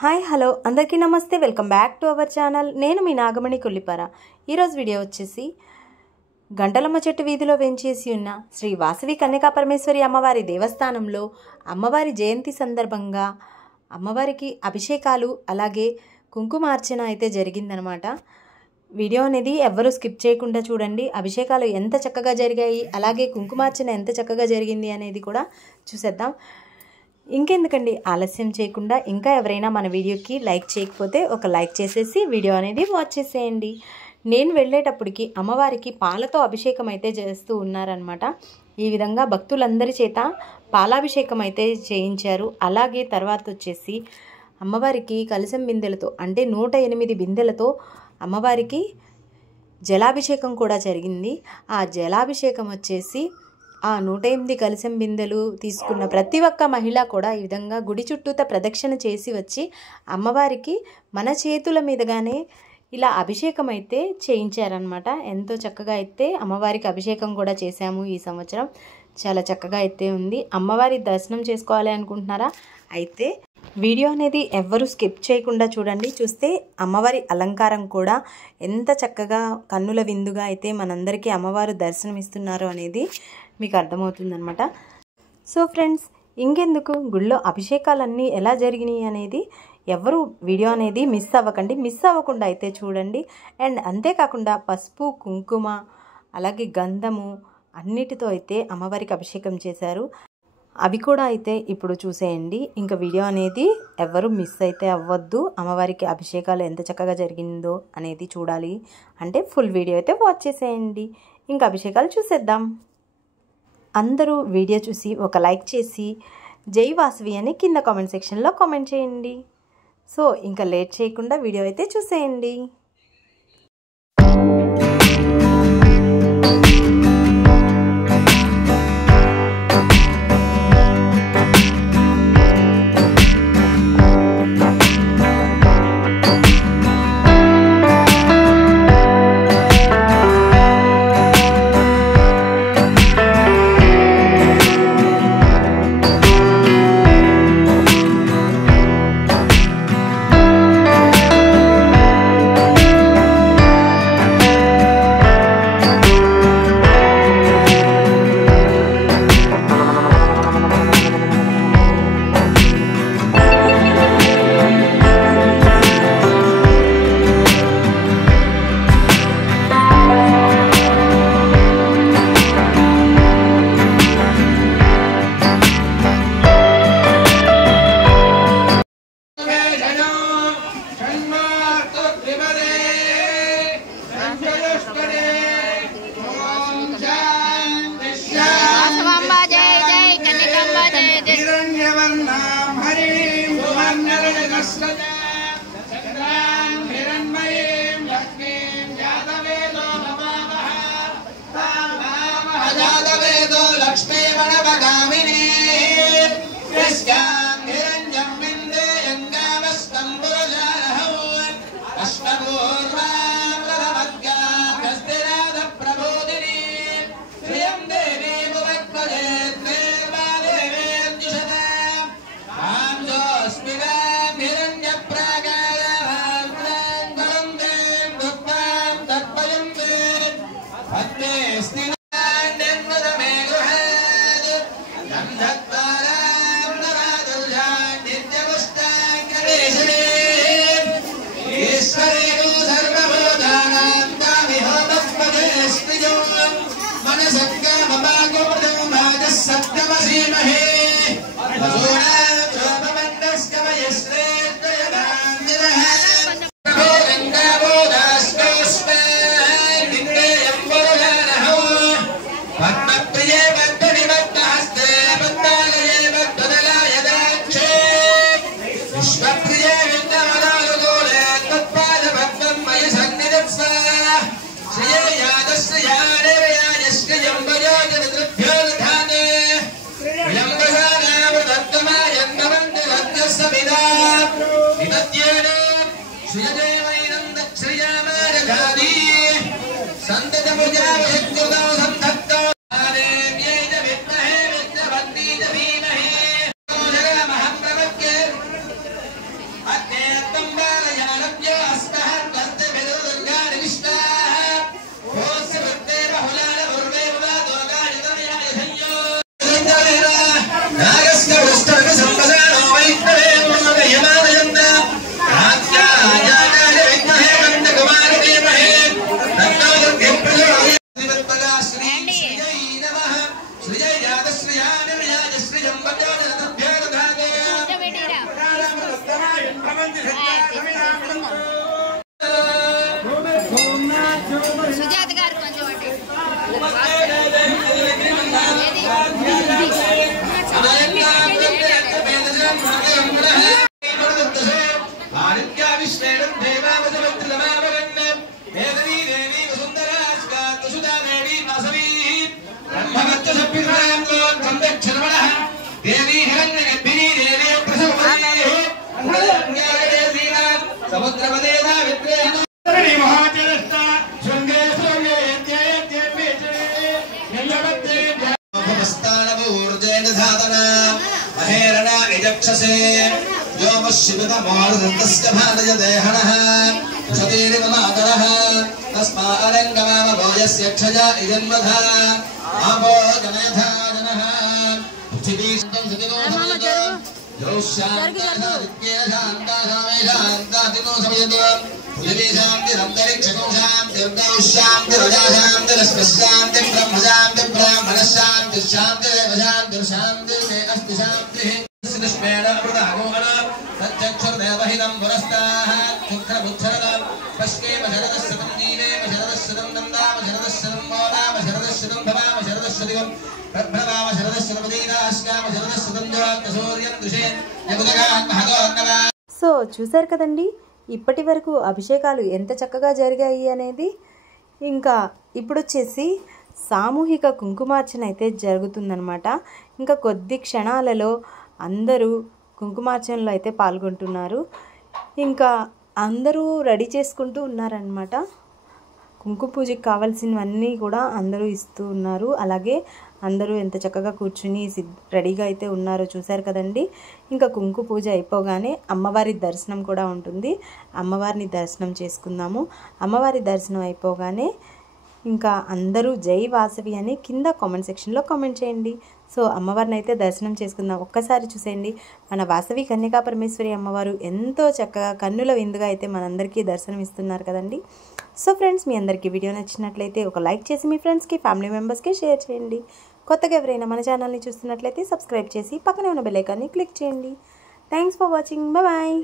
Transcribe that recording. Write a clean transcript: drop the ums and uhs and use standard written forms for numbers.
Hi hello అందరికీ నమస్తే welcome back to our channel. నేను మీ నాగమణి కొల్లిపార. ఈరోజు వీడియో వచ్చేసి గంటలమ్మ చెట్టు వీధిలో వెంచేసి ఉన్న శ్రీ వాసవి కన్యకా పరమేశ్వరి అమ్మవారి దేవస్థానంలో అమ్మవారి జయంతి సందర్భంగా అమ్మవారికి అభిషేకాలు అలాగే కుంకుమార్చన అయితే జరిగిందనమాట. వీడియో అనేది ఎవ్వరూ స్కిప్ చేయకుండా చూడండి. అభిషేకాలు ఎంత చక్కగా జరిగాయి అలాగే కుంకుమార్చన ఎంత చక్కగా జరిగింది అనేది కూడా చూసేద్దాం. ఇంకెందుకండి ఆలస్యం చేయకుండా, ఇంకా ఎవరైనా మన వీడియోకి లైక్ చేయకపోతే ఒక లైక్ చేసేసి వీడియో అనేది వాచ్ చేసేయండి. నేను వెళ్ళేటప్పటికి అమ్మవారికి పాలతో అభిషేకం అయితే చేస్తూ ఉన్నారనమాట. ఈ విధంగా భక్తులందరి చేత పాలాభిషేకం అయితే చేయించారు. అలాగే తర్వాత వచ్చేసి అమ్మవారికి కలశం బిందెలతో అంటే 108 బిందెలతో అమ్మవారికి జలాభిషేకం కూడా జరిగింది. ఆ జలాభిషేకం వచ్చేసి ఆ 108 కలశం బిందెలు తీసుకున్న ప్రతి ఒక్క మహిళ కూడా ఈ విధంగా గుడి చుట్టూత ప్రదక్షిణ చేసి వచ్చి అమ్మవారికి మన చేతుల మీదుగానే ఇలా అభిషేకం అయితే చేయించారనమాట. ఎంతో చక్కగా అయితే అమ్మవారికి అభిషేకం కూడా చేశాము ఈ సంవత్సరం. చాలా చక్కగా అయితే ఉంది. అమ్మవారి దర్శనం చేసుకోవాలి అనుకుంటున్నారా? అయితే వీడియో అనేది ఎవ్వరూ స్కిప్ చేయకుండా చూడండి. చూస్తే అమ్మవారి అలంకారం కూడా ఎంత చక్కగా కన్నుల విందుగా అయితే మనందరికీ అమ్మవారు దర్శనం ఇస్తున్నారు అనేది మీకు అర్థమవుతుందనమాట. సో ఫ్రెండ్స్, ఇంకెందుకు గుళ్ళో అభిషేకాలన్నీ ఎలా జరిగినాయి అనేది ఎవరు వీడియో అనేది మిస్ అవ్వకండి. మిస్ అవ్వకుండా అయితే చూడండి. అండ్ అంతేకాకుండా పసుపు కుంకుమ అలాగే గంధము అన్నిటితో అయితే అమ్మవారికి అభిషేకం చేశారు. అవి కూడా అయితే ఇప్పుడు చూసేయండి. ఇంకా వీడియో అనేది ఎవరు మిస్ అయితే అవ్వద్దు. అమ్మవారికి అభిషేకాలు ఎంత చక్కగా జరిగిందో అనేది చూడాలి అంటే ఫుల్ వీడియో అయితే వాచ్ చేసేయండి. ఇంకా అభిషేకాలు చూసేద్దాం. అందరూ వీడియో చూసి ఒక లైక్ చేసి జై వాసవి అని కింద కామెంట్ సెక్షన్లో కామెంట్ చేయండి. సో ఇంకా లేట్ చేయకుండా వీడియో అయితే చూసేయండి. సుజాత గారు కొంచెం సో చూసారు కదండి, ఇప్పటి వరకు అభిషేకాలు ఎంత చక్కగా జరిగాయి అనేది. ఇంకా ఇప్పుడు వచ్చేసి సామూహిక కుంకుమార్చన అయితే జరుగుతుందనమాట. ఇంకా కొద్ది క్షణాలలో అందరూ కుంకుమార్చనలో అయితే పాల్గొంటున్నారు. ఇంకా అందరూ రెడీ చేసుకుంటూ ఉన్నారనమాట. కుంకుమ పూజకి కావాల్సినవన్నీ కూడా అందరూ ఇస్తూ ఉన్నారు. అలాగే అందరూ ఎంత చక్కగా కూర్చుని రెడీగా అయితే ఉన్నారో చూశారు కదండి. ఇంకా కుంకుమ పూజ అయిపోగానే అమ్మవారి దర్శనం కూడా ఉంటుంది. అమ్మవారిని దర్శనం చేసుకుందాము. అమ్మవారి దర్శనం అయిపోగానే ఇంకా అందరూ జై వాసవి అని కింద కామెంట్ సెక్షన్లో కామెంట్ చేయండి. సో అమ్మవారిని అయితే దర్శనం చేసుకుందాం. ఒక్కసారి చూసేయండి, మన వాసవి కన్యకా పరమేశ్వరి అమ్మవారు ఎంతో చక్కగా కన్నుల విందుగా అయితే మనందరికీ దర్శనం ఇస్తున్నారు కదండి. సో ఫ్రెండ్స్, మీ అందరికీ వీడియో నచ్చినట్లయితే ఒక లైక్ చేసి మీ ఫ్రెండ్స్కి, ఫ్యామిలీ మెంబర్స్కి షేర్ చేయండి. కొత్తగా ఎవరైనా మన ఛానల్ని చూస్తున్నట్లయితే సబ్స్క్రైబ్ చేసి పక్కనే ఉన్న బెల్ ఐకాన్ని క్లిక్ చేయండి. Thanks for watching. బాయ్.